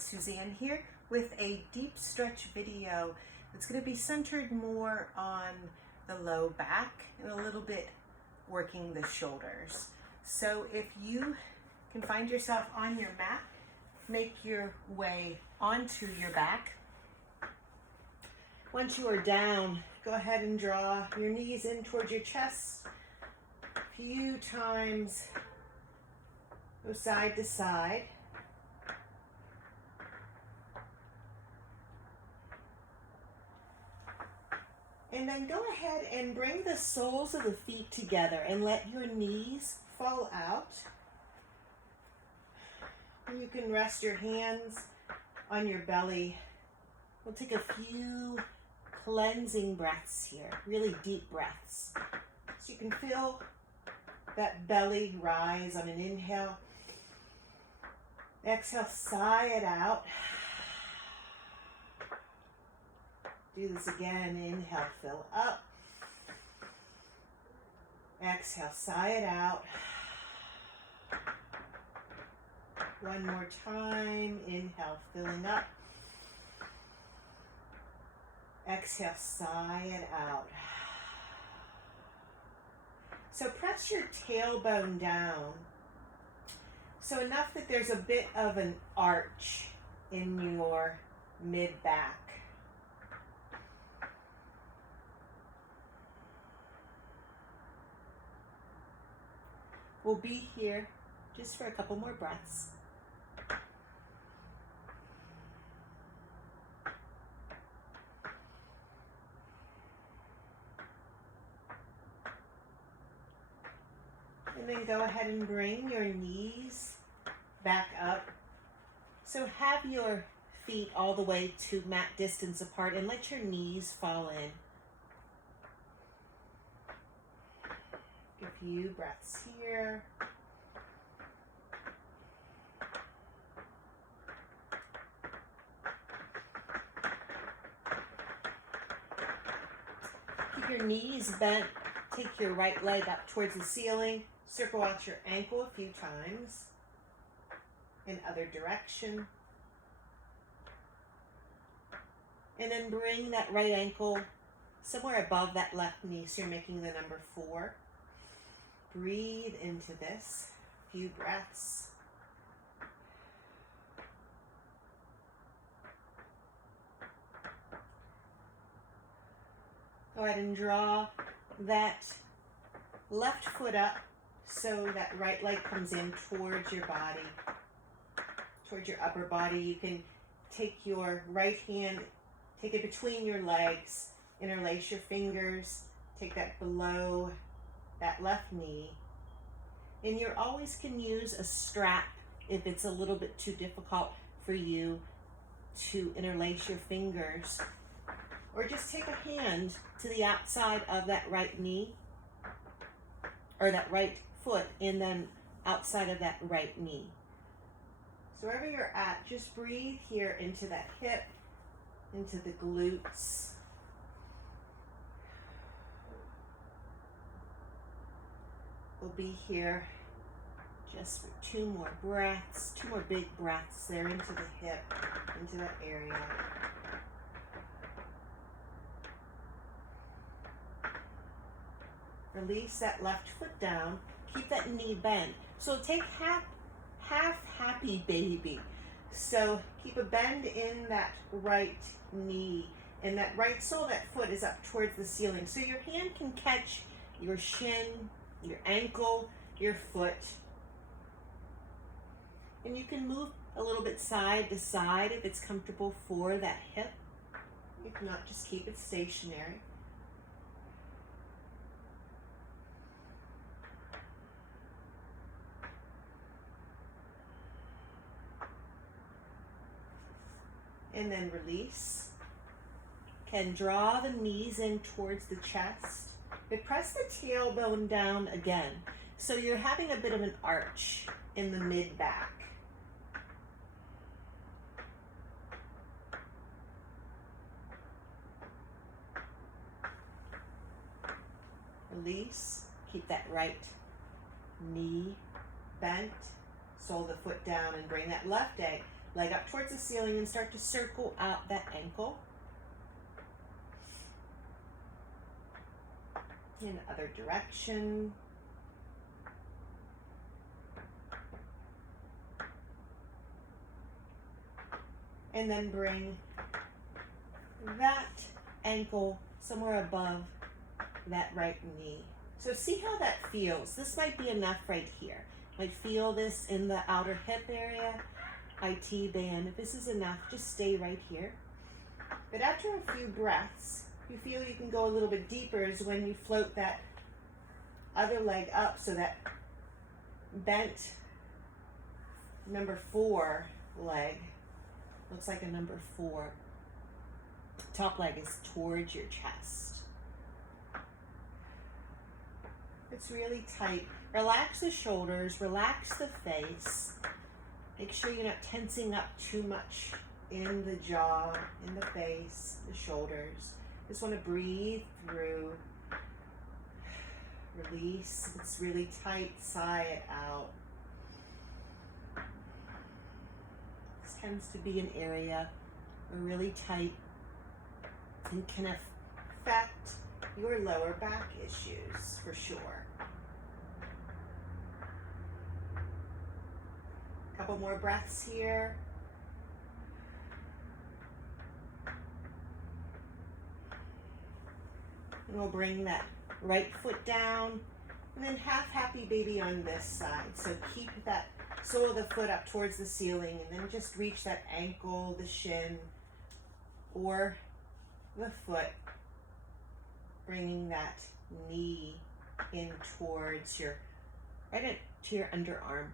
Suzanne here with a deep stretch video that's going to be centered more on the low back and a little bit working the shoulders. So if you can find yourself on your mat, make your way onto your back. Once you are down, go ahead and draw your knees in towards your chest a few times. Go side to side. And then go ahead and bring the soles of the feet together and let your knees fall out. And you can rest your hands on your belly. We'll take a few cleansing breaths here, really deep breaths. So you can feel that belly rise on an inhale. Exhale, sigh it out. Do this again. Inhale, fill up. Exhale, sigh it out. One more time. Inhale, filling up. Exhale, sigh it out. So press your tailbone down. So enough that there's a bit of an arch in your mid-back. We'll be here just for a couple more breaths. And then go ahead and bring your knees back up. So have your feet all the way to mat distance apart and let your knees fall in. A few breaths here. Keep your knees bent. Take your right leg up towards the ceiling. Circle out your ankle a few times. In other direction. And then bring that right ankle somewhere above that left knee. So you're making the number 4. Breathe into this. A few breaths. Go ahead and draw that left foot up so that right leg comes in towards your body, towards your upper body. You can take your right hand, take it between your legs, interlace your fingers, take that below that left knee. And you always can use a strap if it's a little bit too difficult for you to interlace your fingers. Or just take a hand to the outside of that right knee, or that right foot, and then outside of that right knee. So wherever you're at, just breathe here into that hip, into the glutes. We'll be here just for 2 more breaths, 2 more big breaths there into the hip, into that area. Release that left foot down. Keep that knee bent. So take half happy baby. So keep a bend in that right knee. And that right sole of that foot is up towards the ceiling. So your hand can catch your shin, your ankle, your foot. And you can move a little bit side to side if it's comfortable for that hip. If not, just keep it stationary. And then release. Can draw the knees in towards the chest. But press the tailbone down again. So you're having a bit of an arch in the mid-back. Release. Keep that right knee bent. Sole the foot down and bring that left leg up towards the ceiling and start to circle out that ankle. In the other direction. And then bring that ankle somewhere above that right knee. So see how that feels. This might be enough right here. Might feel this in the outer hip area, IT band. If this is enough, just stay right here. But after a few breaths, you feel you can go a little bit deeper is when you float that other leg up, so that bent number 4 leg looks like a number 4. Top leg is towards your chest. It's really tight. Relax the shoulders, relax the face. Make sure you're not tensing up too much in the jaw, in the face, the shoulders. Just want to breathe through. Release. If it's really tight, sigh it out. This tends to be an area where really tight and can affect your lower back issues for sure. Couple more breaths here. And we'll bring that right foot down and then half happy baby on this side. So keep that sole of the foot up towards the ceiling and then just reach that ankle, the shin, or the foot, bringing that knee in towards your, right into your underarm.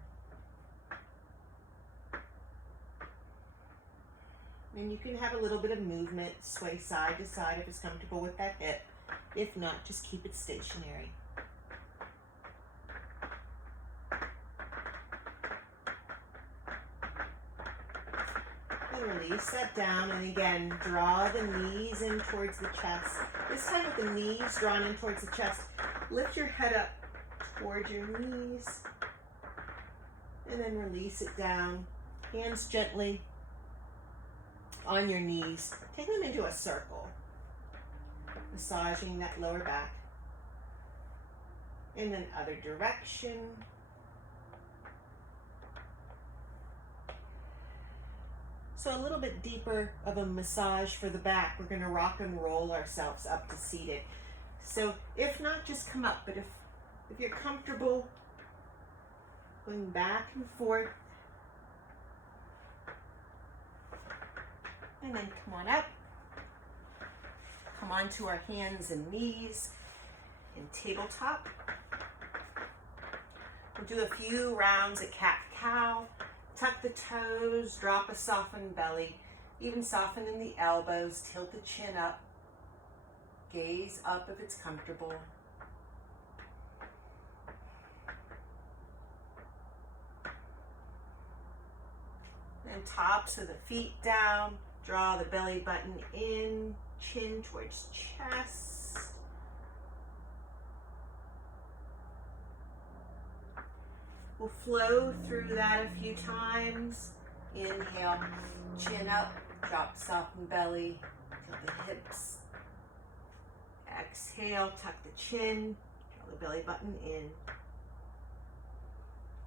And you can have a little bit of movement, sway side to side if it's comfortable with that hip. If not, just keep it stationary. And release that down, and again, draw the knees in towards the chest. This time with the knees drawn in towards the chest, lift your head up towards your knees, and then release it down. Hands gently on your knees. Take them into a circle, massaging that lower back. And then other direction. So a little bit deeper of a massage for the back. We're going to rock and roll ourselves up to seated. So if not, just come up. But if you're comfortable going back and forth, and then come on up. Come onto our hands and knees in tabletop. We'll do a few rounds at cat-cow. Tuck the toes, drop a softened belly, even soften in the elbows, tilt the chin up, gaze up if it's comfortable. And tops of the feet down, draw the belly button in, chin towards chest. We'll flow through that a few times. Inhale, chin up, drop soften belly, tilt the hips. Exhale, tuck the chin, draw the belly button in.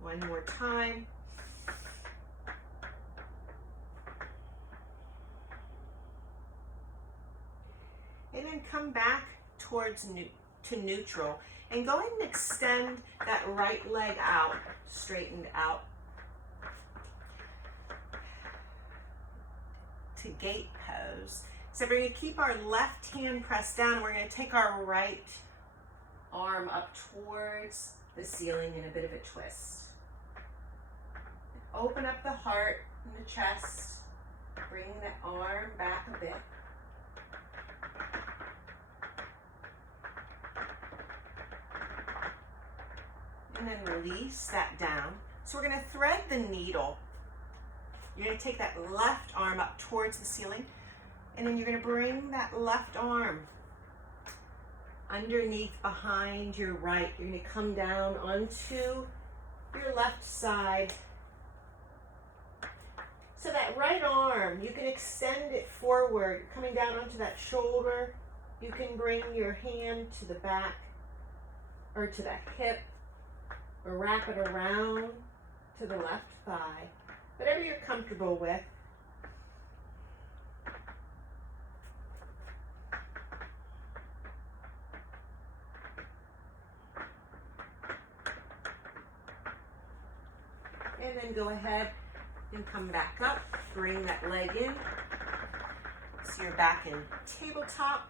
One more time. And then come back towards neutral. And go ahead and extend that right leg out, straightened out to gate pose. So we're going to keep our left hand pressed down. We're going to take our right arm up towards the ceiling in a bit of a twist. Open up the heart and the chest. Bring the arm back a bit. And then release that down. So we're going to thread the needle. You're going to take that left arm up towards the ceiling, and then you're going to bring that left arm underneath behind your right. You're going to come down onto your left side. So that right arm, you can extend it forward, coming down onto that shoulder. You can bring your hand to the back or to the hip, or wrap it around to the left thigh, whatever you're comfortable with. And then go ahead and come back up, bring that leg in. So you're back in tabletop.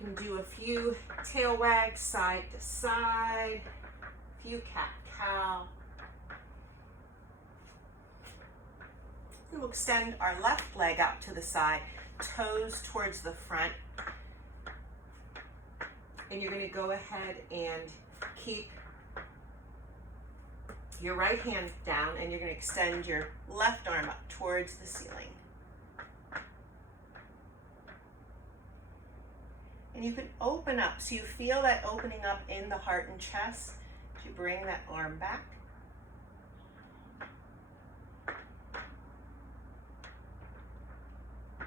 You can do a few tail wags side to side, a few cat-cow. And we'll extend our left leg out to the side, toes towards the front. And you're going to go ahead and keep your right hand down, and you're going to extend your left arm up towards the ceiling. And you can open up, so you feel that opening up in the heart and chest as you bring that arm back.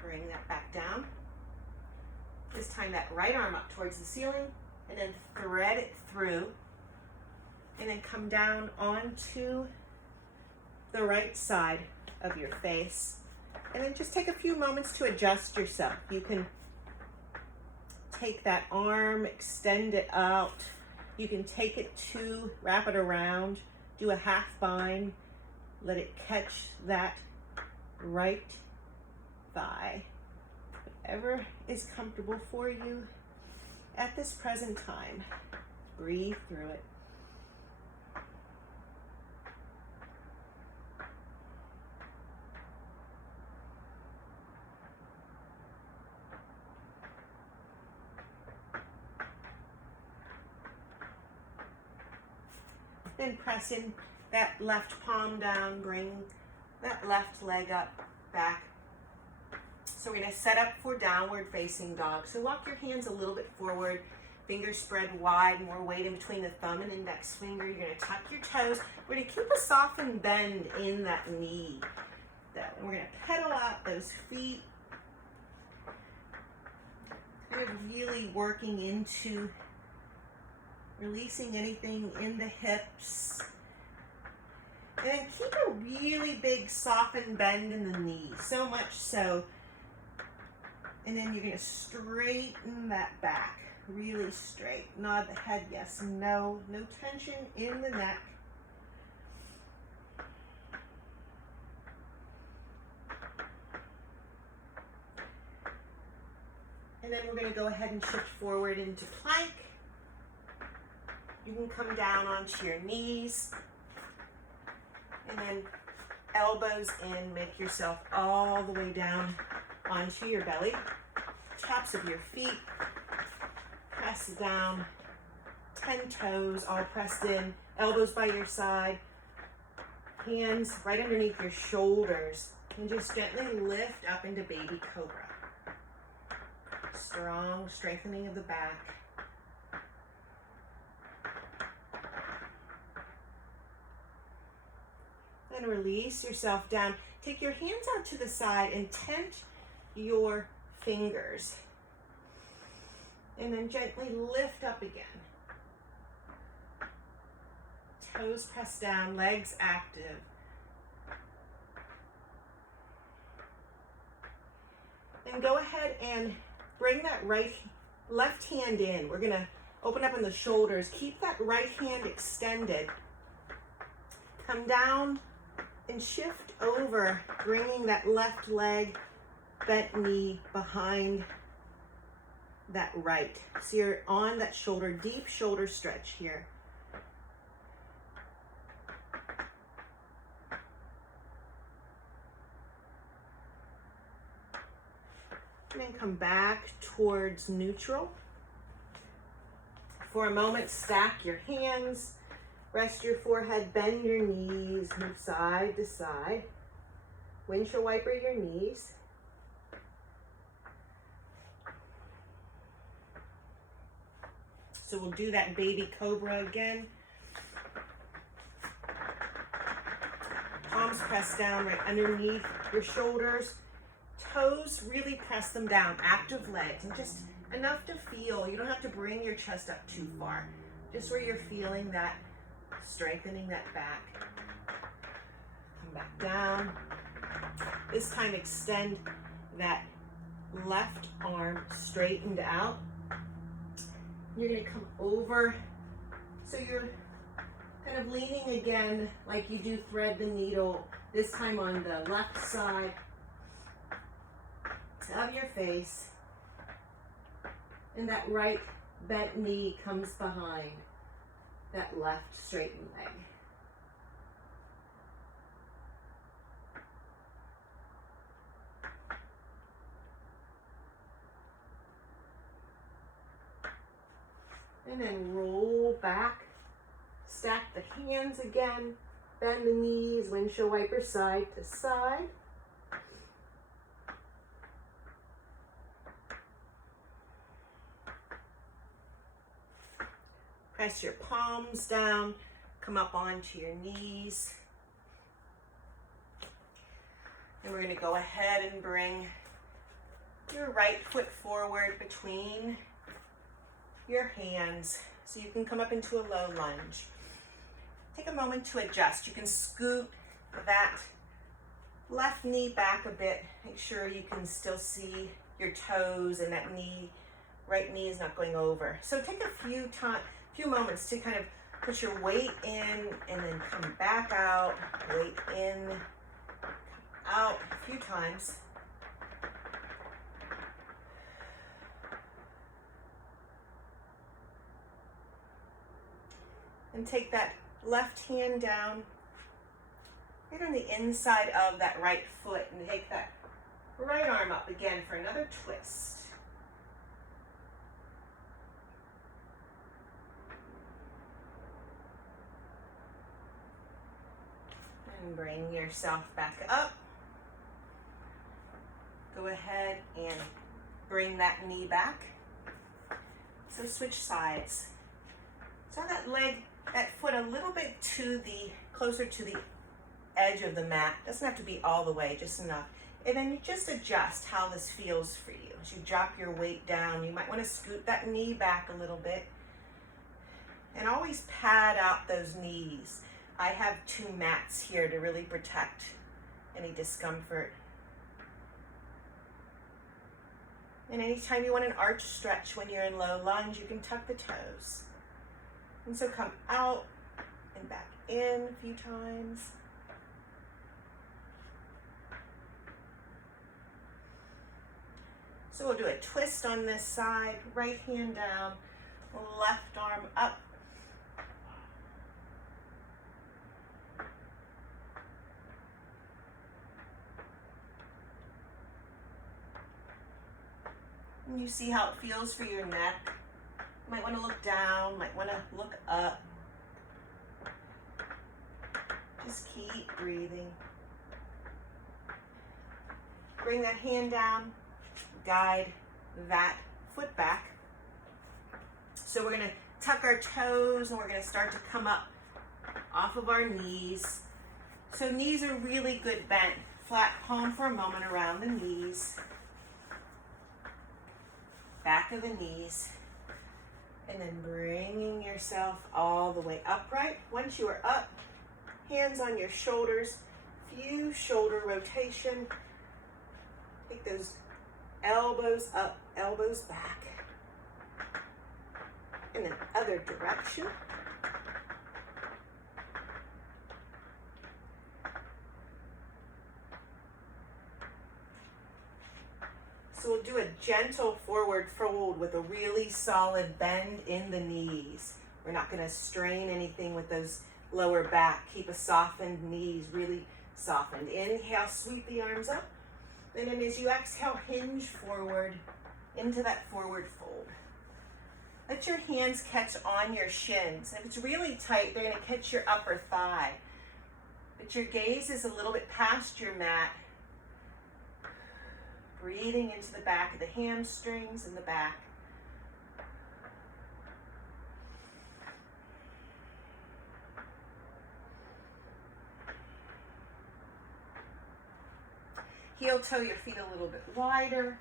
Bring that back down. This time that right arm up towards the ceiling, and then thread it through, and then come down onto the right side of your face. And then just take a few moments to adjust yourself. You can take that arm, extend it out. You can take it to, wrap it around, do a half bind, let it catch that right thigh. Whatever is comfortable for you at this present time. Breathe through it. Then press in that left palm down, bring that left leg up, back. So we're going to set up for downward facing dog. So walk your hands a little bit forward, fingers spread wide, more weight in between the thumb and index finger. You're going to tuck your toes. We're going to keep a softened bend in that knee. And we're going to pedal out those feet. Kind of really working into releasing anything in the hips. And then keep a really big softened bend in the knee, so much so. And then you're going to straighten that back, really straight. Nod the head, yes, no. No tension in the neck. And then we're going to go ahead and shift forward into plank. You can come down onto your knees, and then elbows in, make yourself all the way down onto your belly, tops of your feet, press down, 10 toes all pressed in, elbows by your side, hands right underneath your shoulders, and just gently lift up into baby cobra. Strong strengthening of the back. Then release yourself down. Take your hands out to the side and tent your fingers. And then gently lift up again. Toes pressed down, legs active. And go ahead and bring that left hand in. We're going to open up on the shoulders. Keep that right hand extended. Come down and shift over, bringing that left leg, bent knee behind that right. So you're on that shoulder, deep shoulder stretch here. And then come back towards neutral. For a moment, stack your hands. Rest your forehead, bend your knees, move side to side. Windshield wiper your knees. So we'll do that baby cobra again. Palm palms press down right underneath your shoulders. Toes, really press them down. Active legs, and just enough to feel. You don't have to bring your chest up too far. Just where you're feeling that, strengthening that back. Come back down. This time extend that left arm straightened out. You're going to come over. So you're kind of leaning again like you do thread the needle, this time on the left side of your face. And that right bent knee comes behind that left straightened leg. And then roll back, stack the hands again, bend the knees, windshield wiper side to side. Press your palms down, come up onto your knees. And we're going to go ahead and bring your right foot forward between your hands so you can come up into a low lunge. Take a moment to adjust. You can scoot that left knee back a bit. Make sure you can still see your toes and that knee, right knee is not going over. So take a few moments to kind of put your weight in and then come back out, weight in, come out a few times. And take that left hand down, right on the inside of that right foot, and take that right arm up again for another twist. And bring yourself back up. Go ahead and bring that knee back. So switch sides. So that leg, that foot a little bit closer to the edge of the mat. Doesn't have to be all the way, just enough. And then you just adjust how this feels for you. As you drop your weight down, you might want to scoot that knee back a little bit. And always pad out those knees. I have 2 mats here to really protect any discomfort. And anytime you want an arch stretch when you're in low lunge, you can tuck the toes. And so come out and back in a few times. So we'll do a twist on this side, right hand down, left arm up. And you see how it feels for your neck. You might want to look down, might want to look up. Just keep breathing. Bring that hand down, guide that foot back. So we're going to tuck our toes and we're going to start to come up off of our knees. So knees are really good bent. Flat palm for a moment around the knees. Back of the knees. And then bringing yourself all the way upright. Once you are up, hands on your shoulders, few shoulder rotation. Take those elbows up, elbows back. And then other direction. So we'll do a gentle forward fold with a really solid bend in the knees. We're not going to strain anything with those lower back. Keep a softened knees, really softened. Inhale, sweep the arms up. And then as you exhale, hinge forward into that forward fold. Let your hands catch on your shins. If it's really tight, they're going to catch your upper thigh. But your gaze is a little bit past your mat. Breathing into the back of the hamstrings and the back. Heel toe your feet a little bit wider.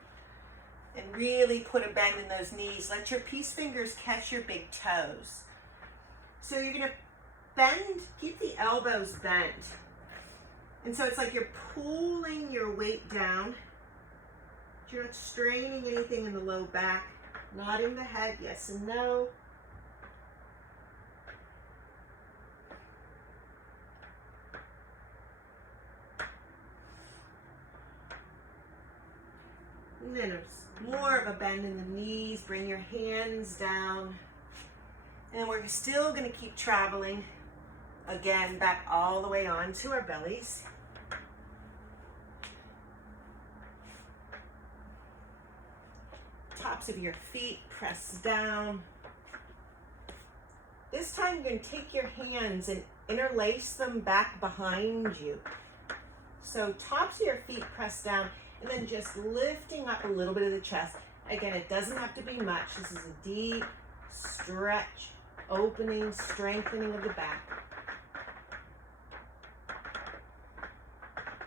And really put a bend in those knees. Let your peace fingers catch your big toes. So you're going to bend, keep the elbows bent. And so it's like you're pulling your weight down. You're not straining anything in the low back. Nodding the head, yes and no. And then it's more of a bend in the knees. Bring your hands down. And we're still going to keep traveling. Again, back all the way onto our bellies. Tops of your feet press down. This time you're going to take your hands and interlace them back behind you. So tops of your feet press down, and then just lifting up a little bit of the chest. Again, it doesn't have to be much. This is a deep stretch, opening, strengthening of the back.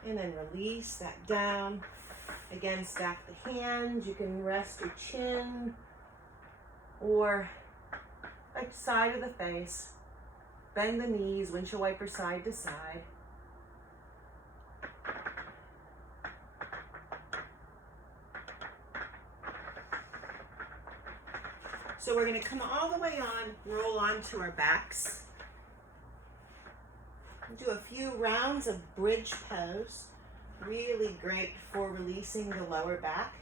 And then release that down. Again, stack the hands. You can rest your chin or like side of the face. Bend the knees, windshield wiper side to side. So we're going to come all the way on, roll onto our backs. Do a few rounds of bridge pose. Really great for releasing the lower back.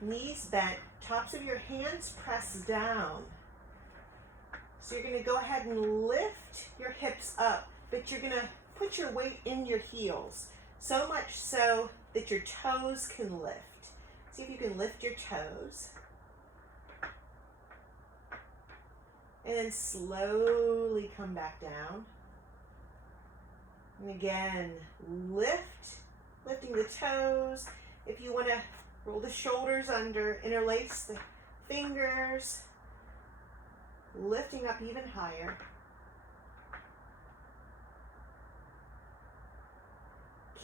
Knees bent, tops of your hands press down. So you're going to go ahead and lift your hips up, but you're going to put your weight in your heels, so much so that your toes can lift. See if you can lift your toes. And then slowly come back down. And again, lifting the toes. If you want to roll the shoulders under, interlace the fingers, lifting up even higher.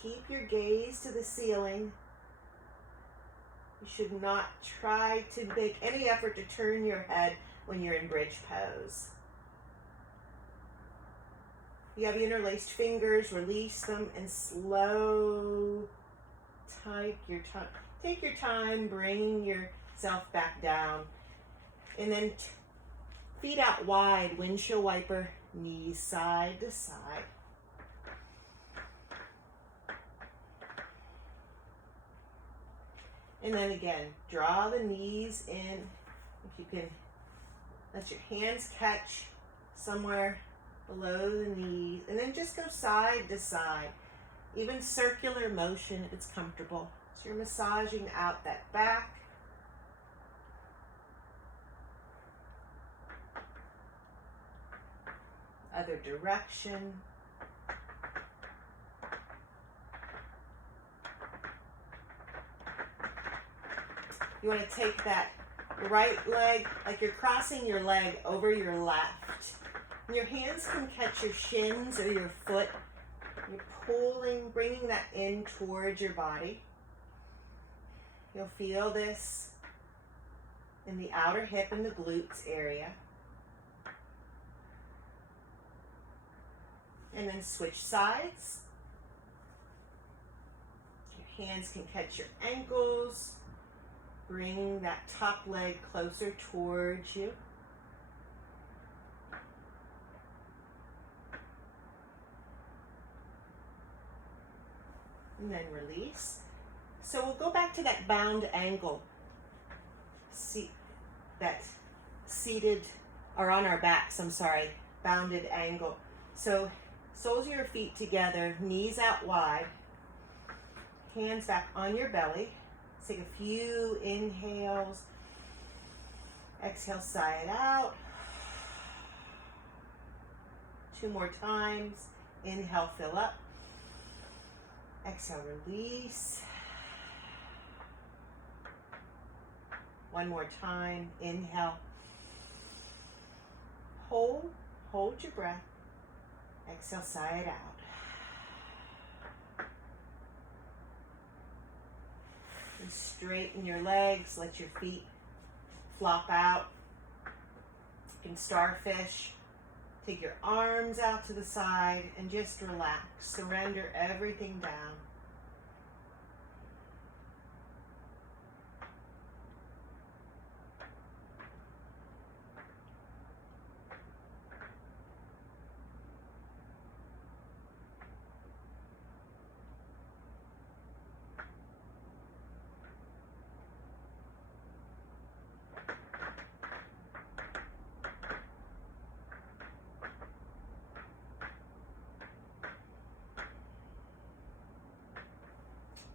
Keep your gaze to the ceiling. You should not try to make any effort to turn your head when you're in bridge pose. You have your interlaced fingers, release them, and take your time, bring yourself back down. And then feet out wide, windshield wiper, knees side to side. And then again, draw the knees in. If you can, let your hands catch somewhere below the knees, and then just go side to side, even circular motion if it's comfortable. So you're massaging out that back. Other direction. You want to take that right leg, like you're crossing your leg over your left. And your hands can catch your shins or your foot. You're pulling, bringing that in towards your body. You'll feel this in the outer hip and the glutes area. And then switch sides. Your hands can catch your ankles. Bring that top leg closer towards you. And then release. So we'll go back to that bound angle. See that seated, or on our backs, I'm sorry, bounded angle. So soles of your feet together, knees out wide, hands back on your belly. Take a few inhales. Exhale, sigh it out. 2 more times. Inhale, fill up. Exhale, release. 1 more time. Inhale. Hold your breath. Exhale, sigh it out. And straighten your legs, let your feet flop out. You can starfish. Take your arms out to the side and just relax. Surrender everything down.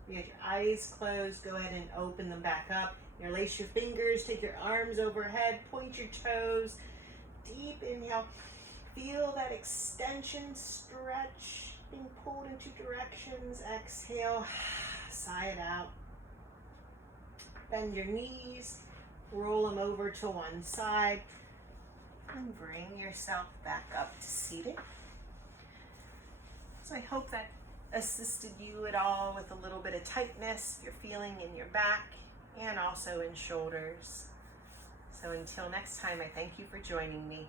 You have your eyes closed, go ahead and open them back up. Interlace your fingers, take your arms overhead, point your toes. Deep inhale. Feel that extension, stretch, being pulled in two directions. Exhale, sigh it out. Bend your knees, roll them over to one side, and bring yourself back up to seated. So I hope that assisted you at all with a little bit of tightness you're feeling in your back and also in shoulders. So until next time, I thank you for joining me.